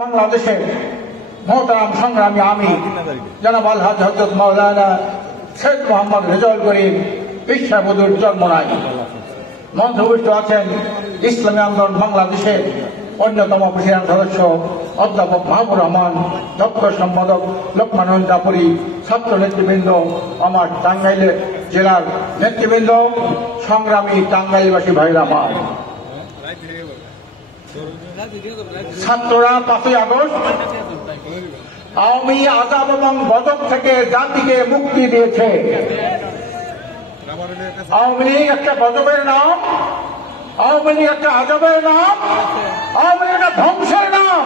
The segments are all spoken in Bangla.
বাংলাদেশের মোহতারাম সংগ্রামী আমি জনাব আলহাজ হযরত মাওলানা শেখ মোহাম্মদ রেজাউল করিম ঈর্ষাবুদুর জন্মনাই মঞ্চভূষ্ট আছেন ইসলামী আন্দোলন বাংলাদেশের অন্যতম প্রেসিডেন্ট সদস্য অধ্যাপক মাহবুর রহমান, দপ্তর সম্পাদক লোকমান দাপুরি, ছাত্র নেতৃবৃন্দ, আমার টাঙ্গাইল জেলার নেতৃবৃন্দ, সংগ্রামী টাঙ্গাইলবাসী ভাইরা আমার। ছাত্ররা 5ই আগস্ট আওয়ামী আযাব এবং গজব থেকে জাতিকে মুক্তি দিয়েছে। আওয়ামী লীগ একটা গজবের নাম, আওয়ামী লীগ একটা আযাবের নাম, আওয়ামী লীগ একটা ধ্বংসের নাম।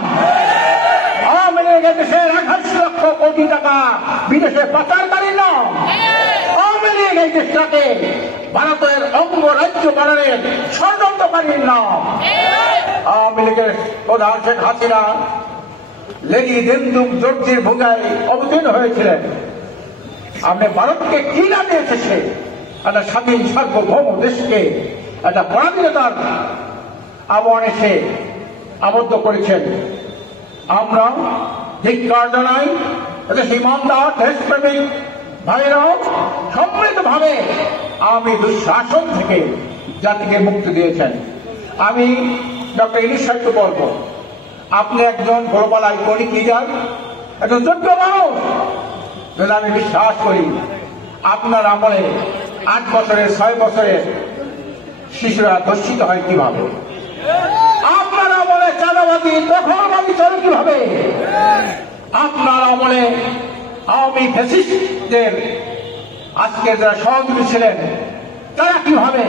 আওয়ামী লীগ দেশের 28 লক্ষ কোটি টাকা বিদেশে পাচারকারীর নাম। আওয়ামী লীগ এই দেশটাকে ভারতের অঙ্গরাজ্য বানানোর ষড়যন্ত্রকারীর নাম। আওয়ামী লীগের প্রধান শেখ হাসিনা লেডি দেন্দুক জর্জির ভূগায় অবতীর্ণ হয়েছিলেন। আপনি ভারতকে কি না দিয়েছে সে একটা স্বাধীন সার্বভৌম দেশকে একটা পরাধীনতার আবরণে সে আবদ্ধ করেছেন। আমরা ধিক্কার জানাই দেশ ইমানদার দেশপ্রেমিক ভাইরাও সম্মিলিতভাবে আওয়ামী দুঃশাসন থেকে জাতিকে মুক্তি দিয়েছেন। আমি ডক্টর ইলিশ সাহেবকে বলবো, আপনি একজন গ্লোবাল আইকনিক লিডার, একজন যোগ্য মানুষ। আমি বিশ্বাস করি আপনার আমলে 8 বছরের 6 বছরের শিশুরা ধর্ষিত হয় কিভাবে, আপনার আমলে চাঁদাবাজি দখলবাজি চলে কিভাবে, আপনার আমলে আওয়ামী ফ্যাসিস্টদের আজকে যারা সহযোগী ছিলেন তারা কিভাবে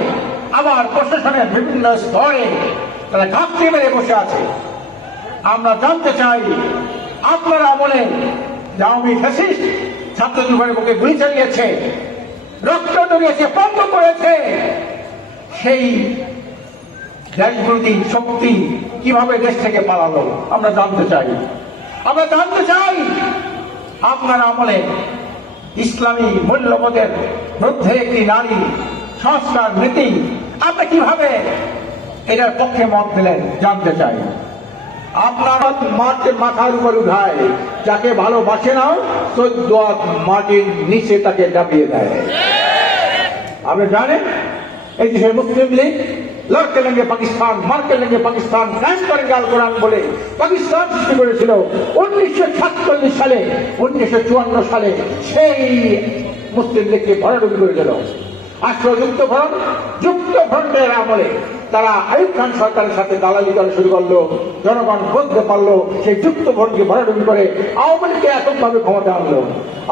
আবার প্রশাসনের বিভিন্ন স্তরে তারা ঘাপটি মেরে বসে আছে। আমরা জানতে চাই আপনার আমলে আওয়ামী ফ্যাসিস্ট ছাত্র যুবকের বুকে গুলি চালিয়েছে, রক্ত জড়িয়েছে, বন্ধ করেছে, সেই দেশবিরোধী শক্তি কিভাবে দেশ থেকে পালালো আমরা জানতে চাই। আমরা জানতে চাই আপনার আমলে ইসলামী মূল্যবোধের মধ্যে একটি নারী সংস্কার নীতি আপনি কিভাবে এটার পক্ষে মত দিলেন জানতে চাই। আপনার মাটির মাথার উপর উঠায়, যাকে ভালোবাসে না 14 মাটির নিচে তাকে ডাবিয়ে দেয়। আপনি জানেন এই দেশের মুসলিম লীগ লড়কে লেঙ্গে পাকিস্তান, মারকে লেঙ্গে পাকিস্তান, ক্রাইম করেঙ্গে আল কোরআন বলে পাকিস্তান সৃষ্টি করেছিল 1947 সালে। 1954 সালে সেই মুসলিম লীগকে ভরাডুবি করে দিল। আসলে যুক্ত ফ্রন্টের আমলে তারা আইয়ুব খান সরকারের সাথে দালালি করা শুরু করলো। জনগণ বুঝতে পারলো সেই যুক্ত ফ্রন্টকে ভরাডুবি করে আওয়ামী লীগকে এককভাবে ক্ষমতা আনলো।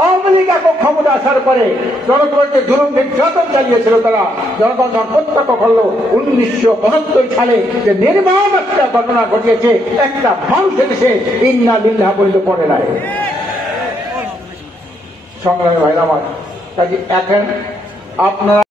আওয়ামী লীগ একক ক্ষমতা আসার পরে জনগণকে জুলুম নির্যাতন চালিয়েছিল তারা। জনগণ প্রত্যক্ষ করলো 1975 সালে যে নির্মম একটা ঘটনা ঘটিয়েছে, একটা মানুষের দেশে ইন্না লিল্লাহ বলতে পড়ে নাই। সংগ্রামী ভাইরা আমার, কাজে এখন আপনারা